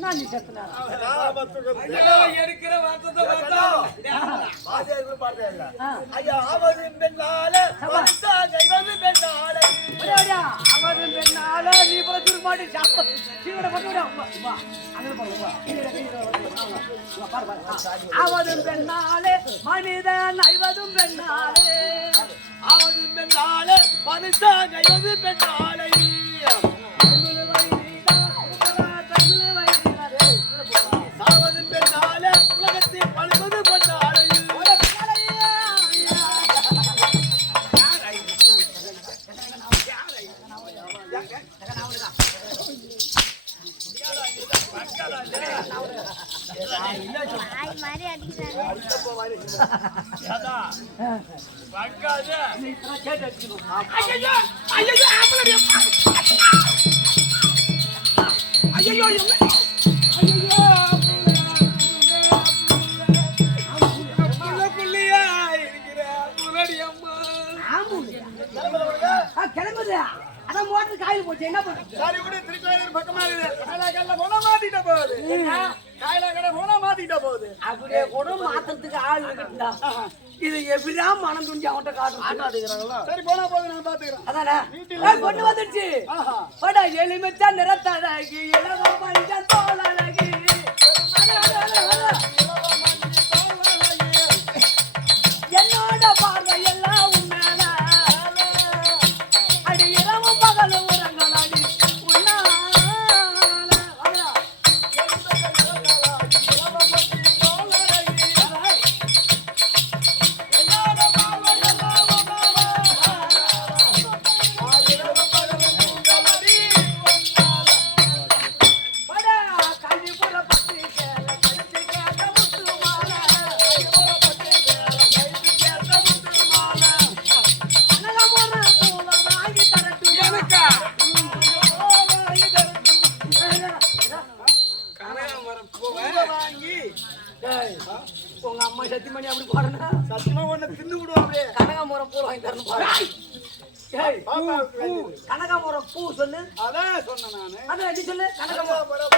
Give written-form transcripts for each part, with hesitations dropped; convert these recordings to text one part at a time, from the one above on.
நான் நீ செத்துனா எடுக்கிற வார்த்தை பார்த்தா பாட்டே இல்ல ஐயா ஆவது பெண்ணால கைவது பெண்ணால அவரு பெண்ணால நீ போல திருமாடி சீவட கொண்டு வா அங்க போறோம் அவரு பெண்ணாலே மனிதன் ஐவதும் பெண்ணாலே ஆவது பெண்ணால மனுஷன் கைவது பெண்ணாலை சாவது பெண்ணால உலகத்தை பழுவது பெண்ணாலை கிளம்புது அதான் மோட்டர் காயில் போச்சு என்ன பண்ண சரி விடு திருக்கோயில் பக்கமா இருக்குது போனா மாத்திட்ட போகுது காயில கடை போனா மாத்திட்ட போகுது அப்படியே கூட மாத்தத்துக்கு ஆள் இருக்குடா இது எப்படிதான் மனம் துண்டி அவன்கிட்ட காட்டுறாங்களா சரி போனா போகுது நான் பாத்துக்கிறேன் அதானே கொண்டு வந்துடுச்சு படா எளிமைச்சா நிறத்தழகி இளவ மஞ்ச தோழழகி என்னோட பார்வை எல்லாம் உண்மையான அடி இரவும் பகலும் உறங்கலாடி உங்க அம்மா சத்தியமணி அப்படி பாருங்க சத்தியமா ஒண்ணு தின்னு விடுவோம் அப்படியே கனகாமரம் பூ வாங்கி தரணும் கனகாமரம் பூ சொல்லு அதான் சொன்னேன் நானு அதான் எப்படி சொல்லு கனகாமரம்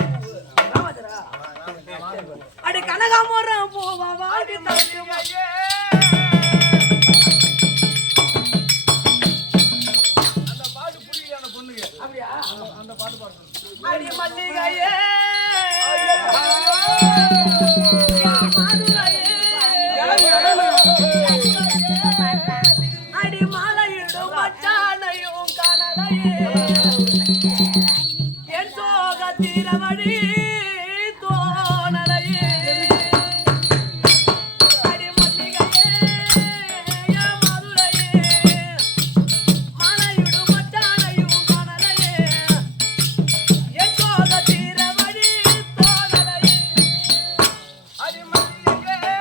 அடி கனகாமரம் பூவா வாடி தருவாயே அந்த பாட்டு புரியல அந்த பொண்ணுக்கு அப்படியா அந்த பாட்டு பாடுறேன் அடி மல்லிகையே அடி மாலையிடும் மச்சானையும் கனலையே என் சோக தீரமடி தோணலையே அடி மல்லிகையே மதுரையே மாலையிடும் மச்சானையும் கனலையே என் சோக தீரமடி தோணலையே அடி மல்லிகையே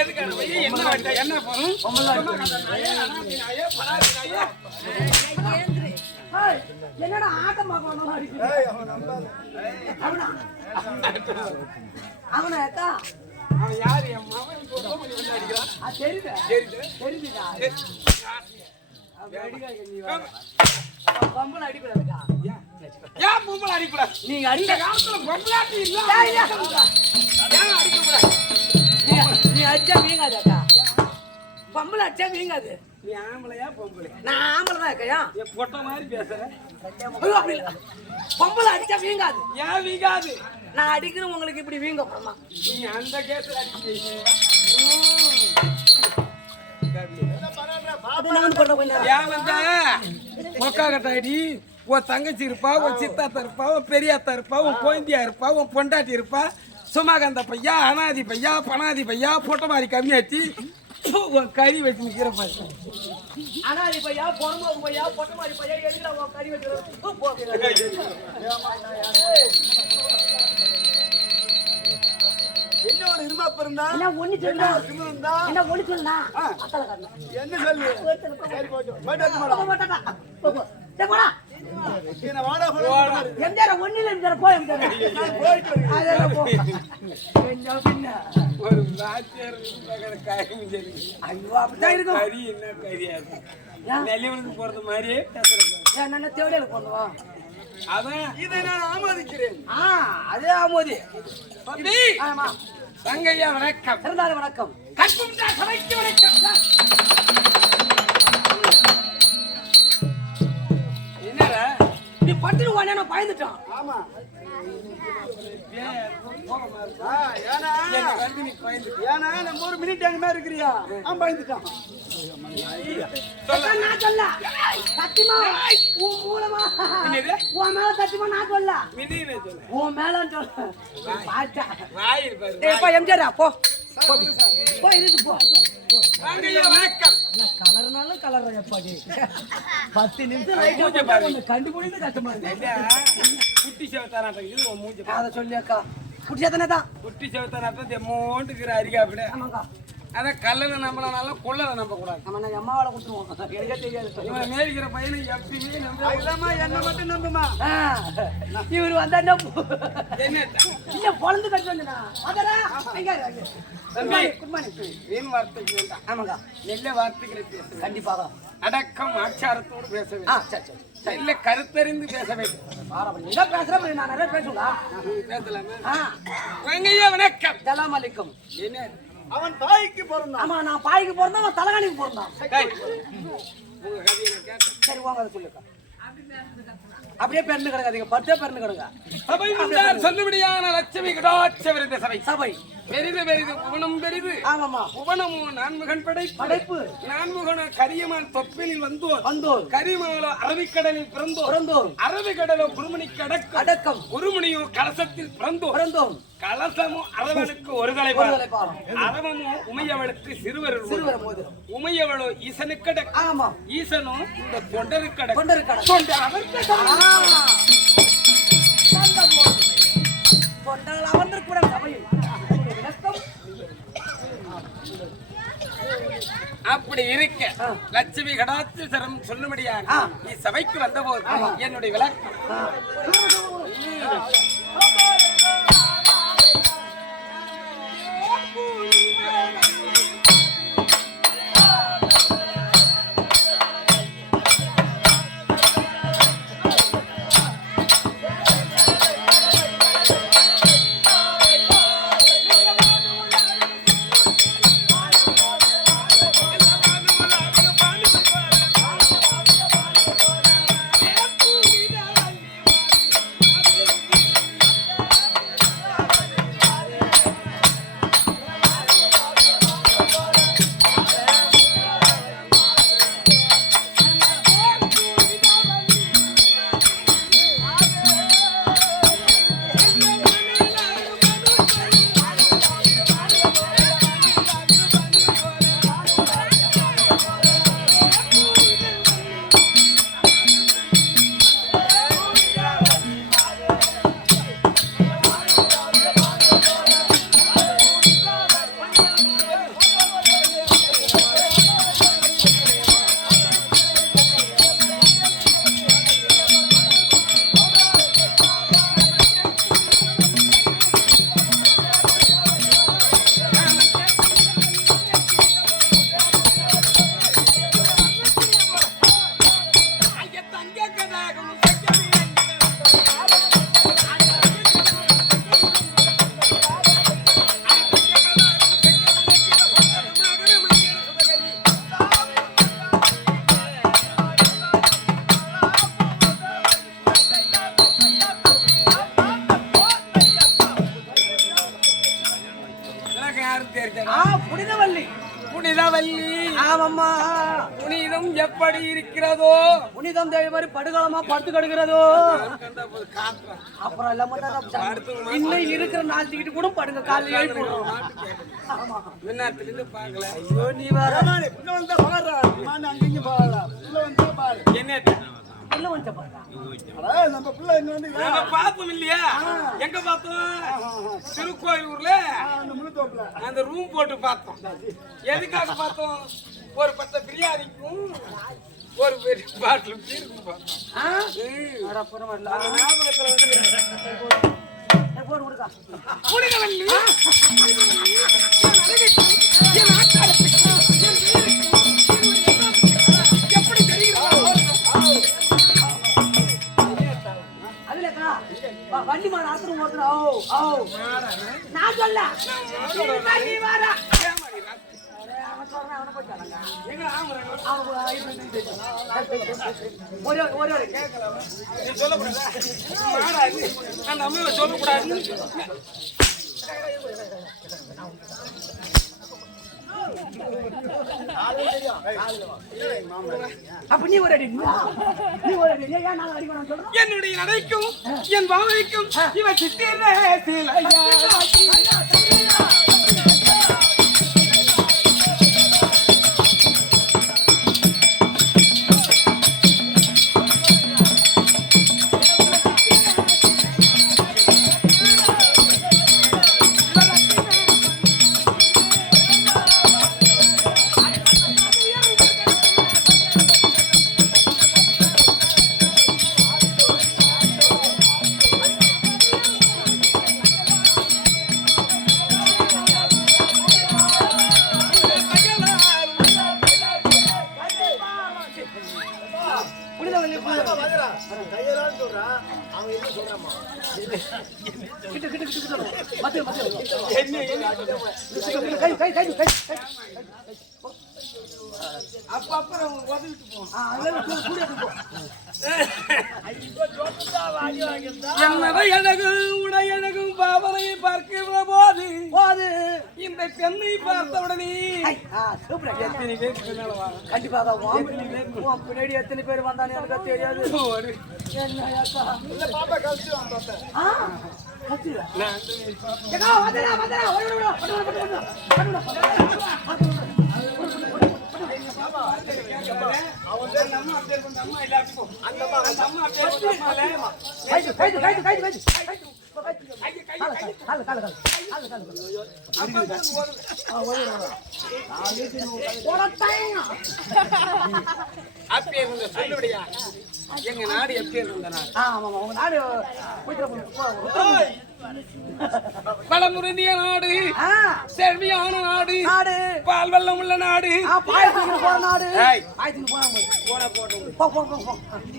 எதுக்கான பைய என்ன வச்சா என்ன போகும் என்னடா ஆட்டம் அவனா அக்கா அவன் யாரு என் மாமன் வந்து அடிக்கிறான் தெரியுதா பொம்பளை அடிக்கூடாதுக்கா ஏன் பொம்பளை அடிக்கூடாது நீங்க அடிக்க காலத்துல பொம்பளாட்டி இல்ல ஏன் அடிக்கக்கூடாது நீ அடிச்சா வீங்காதாக்கா பொம்பளை அடிச்சா வீங்காது நீ ஆம்பளையா பொம்பளை நான் ஆம்பளை தான் இருக்கையா என் பொட்ட மாதிரி பேசுற அப்படி இல்ல பொம்பளை அடிச்சா வீங்காது ஏன் வீங்காது நான் அடிக்கணும் உங்களுக்கு இப்படி வீங்க போறமா நீ அந்த கேஸ்ல அடிக்கிறீங்க ஏன் வந்த மொக்கா கட்டாடி உன் தங்கச்சி இருப்பா உன் சித்தாத்தா இருப்பா உன் பெரியாத்தா இருப்பா உன் கோயந்தியா இருப்பா உன் பொண்டாட்டி இருப்பா சுமாகந்த பையா அனாதி பையா பனாதி பையா பொட்ட மாதிரி கம்மியாச்சு உன் கறி வச்சு நிக்கிற பாரு அனாதி பையா பொறம்போக்கு பையா பொட்ட மாதிரி பையா எதுக்குடா உன் கறி வைக்கிறது என்ன ஒரு இருமாப்பு இருந்தா என்ன ஒண்ணு சொல்லுடா என்ன ஒண்ணு சொல்லுடா அத்தல காரண என்ன சொல்லு சரி போடு போடா சே போடா என்ன வாடா போடா எம்ஜார ஒண்ணில எம்ஜார போ எம்ஜார போயிட்டு அதே போ என்ன பின்ன ஒரு நாச்சியார் பகர காய் மிஞ்சலி ஐயோ அப்படிதான் இருக்கும் கறி என்ன கறியா இருக்கு நெல்லிவனுக்கு போறது மாதிரியே பேசுறேன் ஏன் நான் தேவடையில போடுவா அதான் இதை நான் ஆமோதிக்கிறேன் அதே ஆமோதி தம்பி ஆமா தங்கையா வணக்கம் இருந்தாலும் வணக்கம் கற்பும் சபைக்கு வணக்கம் என்னடா நீ பட்டுன்னு வானே நான் பயந்துட்டான் ஆமா ஏன்னா நம்ம ஒரு மினிட் அங்க மாதிரி இருக்கிறியா பயந்துட்டான் நான் சொல்ல சத்தியமா உன் மூலமா உன் மேல சத்தியமா நான் சொல்ல உன் மேல சொல்ல எம்ஜிஆர் போ போ இதுக்கு போ கலர்னாலும் கலர் எப்பாடி 10 நிமிஷம் கண்டுபிடிந்து கஷ்டமா இருக்கு குட்டி சேவத்தானாட்டம் இது உன் மூஞ்சி அதை சொல்லி அக்கா குட்டி சேத்தனே தான் குட்டி சேவத்தானாட்டம் எம்மோண்டுக்கிற அரிக்காப்பிட ஆமாக்கா அதான் கல்லனை நம்பனாலும் கொள்ளனை நம்ப கூடாது நம்ம நான் அம்மாவோட கொடுத்துருவோம் எனக்கே தெரியாது இவன் மேய்க்கிற பையனை எப்பயுமே நம்ப என்ன மட்டும் நம்புமா இவர் வந்தா என்ன இல்ல பொழந்து கட்டு வந்தா அதரா எங்க குட் மார்னிங் வீண் வார்த்தைக்கு வேண்டாம் ஆமாக்கா நல்ல வார்த்தைகளை பேச கண்டிப்பாக அடக்கம் ஆச்சாரத்தோடு பேச வேண்டும் சரி நல்ல கருத்தறிந்து பேச வேண்டும் நீங்க பேசுறேன் நான் நிறைய பேசுங்களா பேசலாமா வெங்கையா வணக்கம் சலாம் அலைக்கும் என்ன அவன் தாய்க்கு பிறந்தான் ஆமா நான் பாய்க்கு பிறந்தான் அவன் தலகாணிக்கு பிறந்தான் உங்க கதையை கேட்டேன் சரி வாங்க அதை சொல்லுக்கா அப்படியே பெருந்து கிடக்காதீங்க 10 பெருந்து கிடங்க சபை முன்னார் சொல்லுபடியான லட்சுமி கடாட்ச விருந்த சபை சபை பெரிது பெரிது புவனம் பெரிது ஆமாமா புவனமோ நான்முகன் படைப்பு நான்முகன கரியமான் தொப்பிலில் வந்தோர் கரிமாலோ அரபிக்கடலில் பிறந்தோர் அரபிக்கடலோ குருமணி அடக்கம் குருமணியோ கலசத்தில் பிறந்தோம் கலசமோ அரவனுக்கு ஒரு தலைப்பாரம் அரவமோ உமையவளுக்கு சிறுவர் உமையவளோ ஈசனுக்கு ஆமா ஈசனோ இந்த தொண்டருக்கு தொண்டர்கள் அமர்ந்திருக்கூட சபையில் அப்படி இருக்க லட்சுமி கடாட்சி சரம் சொல்லும்படியாக நீ சபைக்கு வந்தபோது என்னுடைய விளக்கம் யாரும் தெரிஞ்சா புனிதவல்லி. புனிதவல்லி. ஆமாம்மா. புனிதம் எப்படி இருக்கிறதோ புனிதம் தேவை மாதிரி படுகாலமா படுத்து கிடக்கிறதோ. அப்புறம் இல்லாம இன்னும் இருக்கிற நாட்டிக்கிட்டு கூட படுங்க காலையில் எழுப்பி. முன்னாத்திலிருந்து பாக்கல. ஐயோ நீ வேற என்ன பார்த்தோம் இல்லையா? எங்க பார்த்தோம்? திருக்கோயிலூர்ல அந்த ரூம் போட்டு பார்த்தோம். எதுக்காக பார்த்தோம்? ஒரு 10 பிரியாணிக்கும் ஒரு பெரிய பாட்டில் பீருக்கும் பார்த்தோம். புனிதவல்லி எப்படி தெரிகிறது? வண்டி மாடு ஆத்திரம் நான் சொல்ல நீ வர சொல்லக்கூடாது. அப்ப நீ ஒரு அடி என்னுடைய நடைக்கும் என் பாவைக்கும் இவன் சித்திரே சிலையா. உடையழகும் பாவனையை பார்க்கிற போது இந்த பெண்ணை பார்த்தவுடனே கண்டிப்பாக பின்னாடி எத்தனை பேர் வந்தானே எனக்கு தெரியாது. எங்க நாடு எப்படி இருந்த நாடு பலமுருந்திய நாடு, செல்வியான நாடு, பால் வெள்ளம் உள்ள நாடு,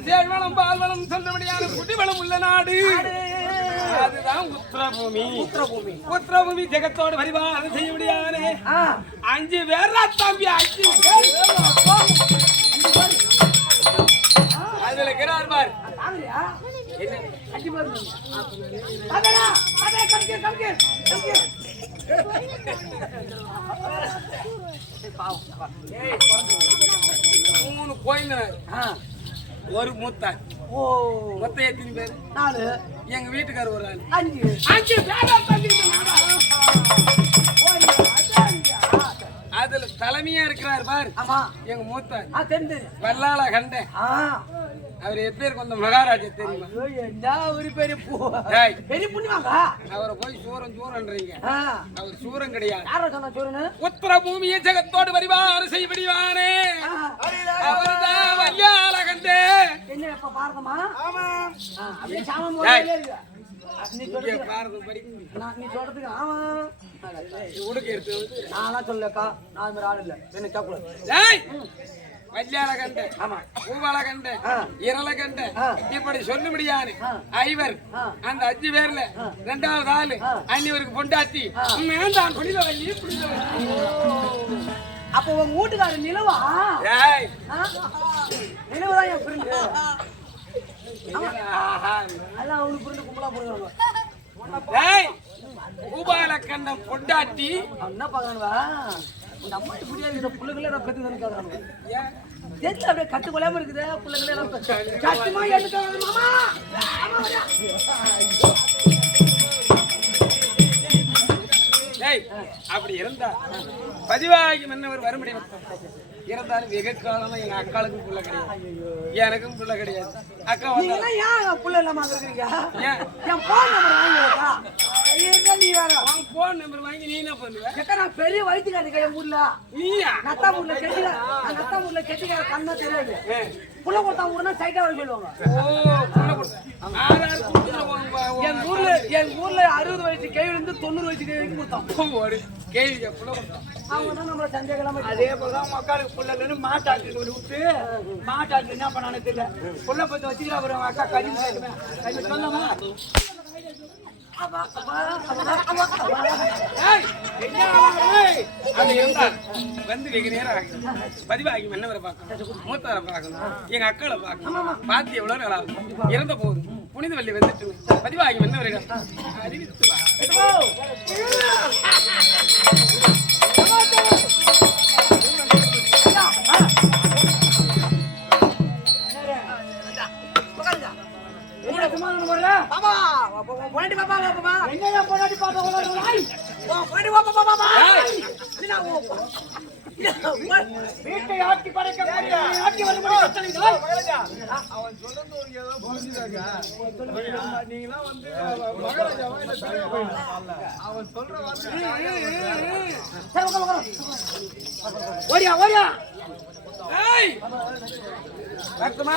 செல்வளம் பால்வளம் சொல்லும்படியான குடிவளம் உள்ள நாடு. அதுதான் உத்திரபூமி. உத்திரபூமி ஜெகத்தோடு பரிவாரம் செய்ய முடியாது. 5 பேரா தம்பி, 5 பேர். அதுல இருக்கிறார் பார். மூணு கோயிந்தனர், ஒரு மூத்த. மொத்தம் எத்தனை பேர்? 4. எங்க வீட்டுக்காரர் ஒரு ஆள். 5 பேரா தம்பி. அதுல தலைமையா இருக்கிறார் பார். ஆமா, எங்க மூத்த தெரிஞ்சது வல்லாள கண்ட. அவர் எப்பேர் கொஞ்சம் மகாராஜா தெரியுமா? என்ன ஒரு பெரிய பெரிய புண்ணியமாங்க. அவரை போய் சூரன்றீங்க. அவர் சூரன் கிடையாது. யார சொன்ன சூரனு? உத்தர பூமியை ஜெகத்தோடு பரிவாரம் செய்ய விடுவானே அவர்தான் வல்லாள கண்டே. என்ன இப்ப பாரதமா? ஆமா, அப்படியே சாமம் போயிட்டே இருக்கு. நீ சொல்றது பாரதம் படி. நீ சொல்றதுக்கு ஆமா உடுக்க எடுத்து நானா சொல்லக்கா. நான் இந்த ஆள் இல்ல, என்ன கேட்கல. டேய், வல்லாள கண்ட, ஆமா, பூவாள கண்ட, இரள கண்ட, இப்படி சொல்ல முடியாது. ஐவர் அந்த 5 பேர்ல 2வது ஆளு அன்னிவருக்கு பொண்டாட்டி. நான் புனிதவல்லி. அப்ப உங்க வீட்டுக்காரர் நிலவா? நிலவுதான் என் ஃப்ரெண்டு. எல்லாம் அவனுக்கு ஃப்ரெண்டு கும்பலா போடுவாங்க. பூபால கண்ட பொண்டாட்டி என்ன பாக்குறானுவா உங்க அம்மா புரியாது இந்த புள்ளைகளே நான் பெத்து தானே கேக்குறானுங்க ஏன் தெரியல அப்படியே கட்டுக்கொள்ளாம இருக்குது புள்ளைகளே எல்லாம் கஷ்டமா எடுத்து மாமா அப்படி இருந்தா பதிவாகி மன்னவர் வறுமடை இருந்தாலும் வெகு காலம் எங்க அக்காளுக்கும் புள்ள கிடையாது, எனக்கும் புள்ள கிடையாது. அக்கா வந்து ஏன் புள்ள இல்லாம இருக்கிறீங்க? என் போன் நம்பர் வாங்கிக்கா. நீ வேற போன் நம்பர் வாங்கி நீ என்ன பண்ணுவ? நான் பெரிய வயிற்றுக்காரி என் ஊர்ல நீயா நத்தா ஊர்ல கெட்டிக்கார கண்ணா தெரியாது. புள்ள கொடுத்தா ஊர்னா சைட்டா வர சொல்லுவாங்க. என் ஊர்ல 60 வயசு கேள்வி இருந்து 90 வயசு கேள்வி கொடுத்தோம். கேள்வி புள்ள கொடுத்தோம். அவங்க தான் நம்மள சந்தேகம். அதே போலதான் மக்களுக்கு புள்ளன்னு மாட்டாட்டு விட்டு மாட்டாட்டு என்ன பண்ணானே தெரியல. புள்ள பத்தி வச்சுக்கிறா அப்புறம் அக்கா கடிந்து சொல்லாமா வந்து வெகு நேரம் ஆகும். பதிவாகி மன்னவரை பார்க்கணும், மூத்தவரை பார்க்கணும், எங்க அக்களை பார்க்கணும். பார்த்து எவ்வளவு நாள் ஆகும்? இறந்த போது புனித வள்ளி வந்துட்டு பதிவாகி மன்னவரிடம் அறிவித்து வா. வீட்டை ஆட்சி படைக்க ஆட்சி வரும்படி அவன் சொல்றது ஏதோ புரிஞ்சுதாங்க. நீங்களா வந்து அவன் சொல்ற ஓடியா ஓடியா பார்த்துமா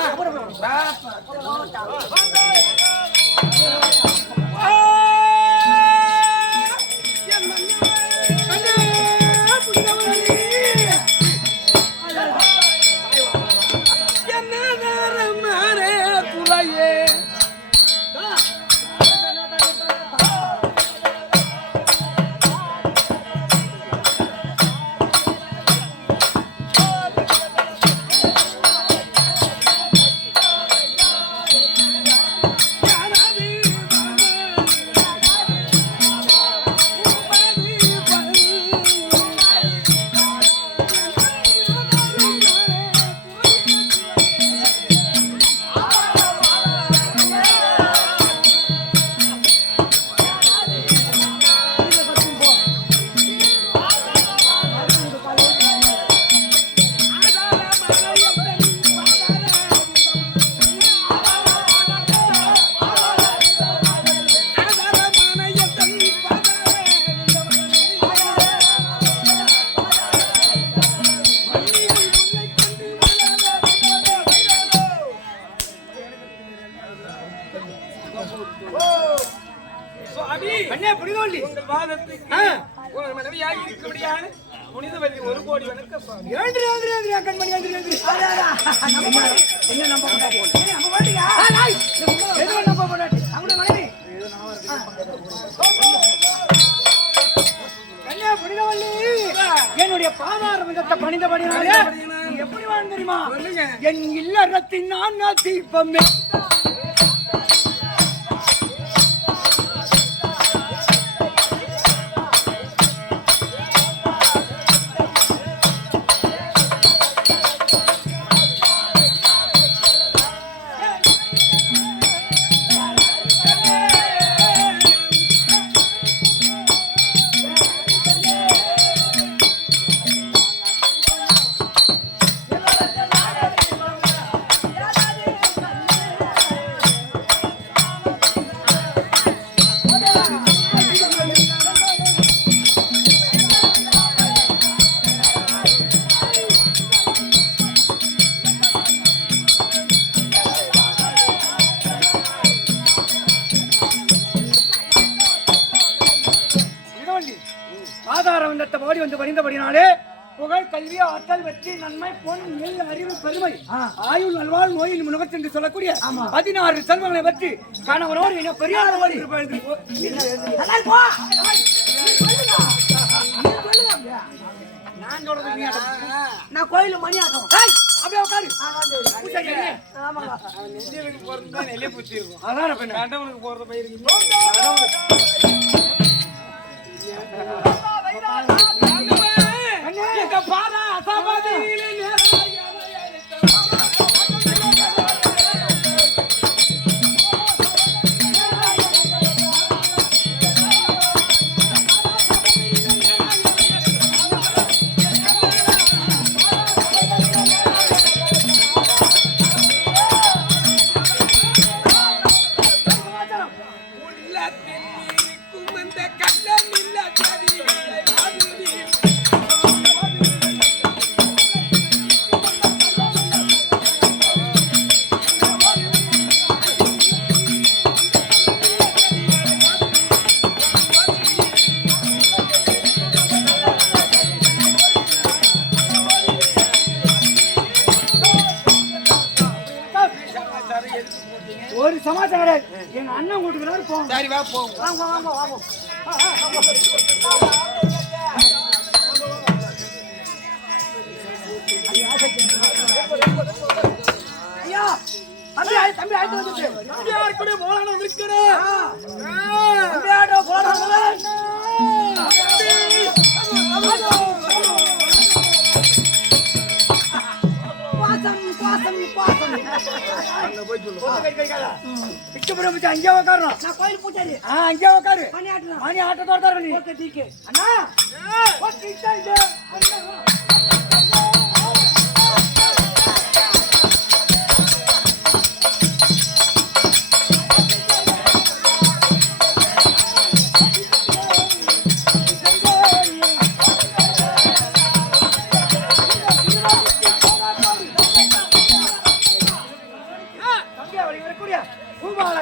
ஒரு கோடி வணக்கம் சுவாமி. என்னுடைய பாதாரத்தை பணிந்தபடினாலே எப்படி வாழ்ந்து தெரியுமா? என் இல்லறத்தின் நான் தீபமே ஓடி வந்து பணிந்தபடினாலே புகழ் கல்வி ஆற்றல் வெற்றி நன்மை பொன் நெல் அறிவு பெருமை ஆயுள் நல்வாழ் நோயில் முகத்து என்று சொல்லக்கூடிய 16 செல்வங்களை பற்றி கணவனோடு பெரியார் நான் கோயில மணி ஆகும் அப்படியே உட்காரு. நெல்லை பூச்சி இருக்கும், அதான் கண்டவனுக்கு போறத பயிருக்கு எங்க அண்ணன் வீட்டுக்குள்ள இருப்போம். சரி வா போ. வாங்க வாங்க வாங்க. ஐயா தம்பி ஆயிட்டு வந்துச்சு. தம்பி யார் கூட போலான்னு வந்திருக்கிறேன். தம்பி ஆட்டோ போறாங்க. அங்கே உட்காரணும். நான் கோயில் பூச்சாரி. அங்கே உட்காரு. மணி ஆட்டலாம். மணி ஆட்டத்தோட தான் நீ. ஓகே டீக்கு. அண்ணா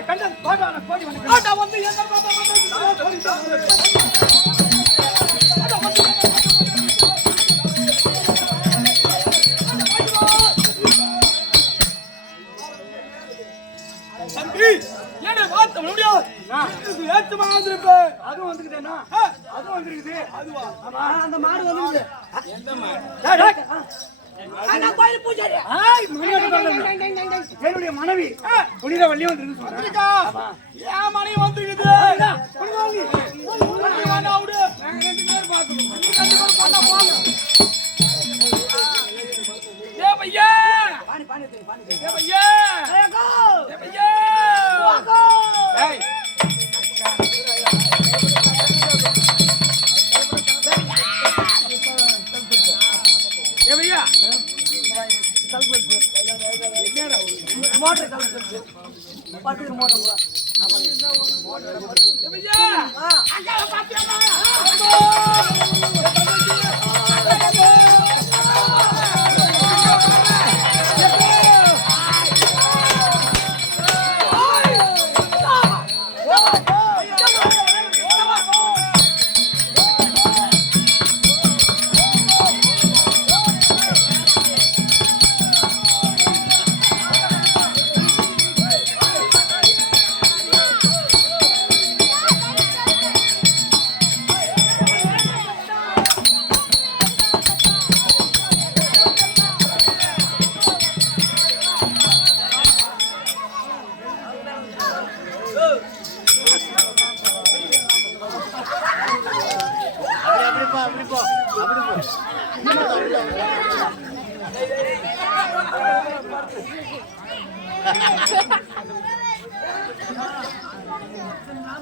கண்டன் பாட்டான கோடி வந்து தம்பி என்ன வார்த்தை முடியாது. ஏத்துமா வந்திருப்ப. அதுவும் வந்துக்குதேண்ணா. அதுவும் வந்துருக்குது. அதுவா? அந்த மாடு வந்து எந்த மாதிரி? நான் கோயில் பூச்சாரி. என்னுடைய மனைவி புனித வள்ளி வந்து சொல்றேன். ஏன் மணி வந்துக்குது? ஏ பையா, பானி பானி பானி. ஏ பையா, ஐயோ ஏ பையா. வாகோ. ஏய் ஏ பையா, மோட்டர் கலந்து பட்டு மோட்டர் கூட. ஏ பையா, அங்க பாத்தியாடா?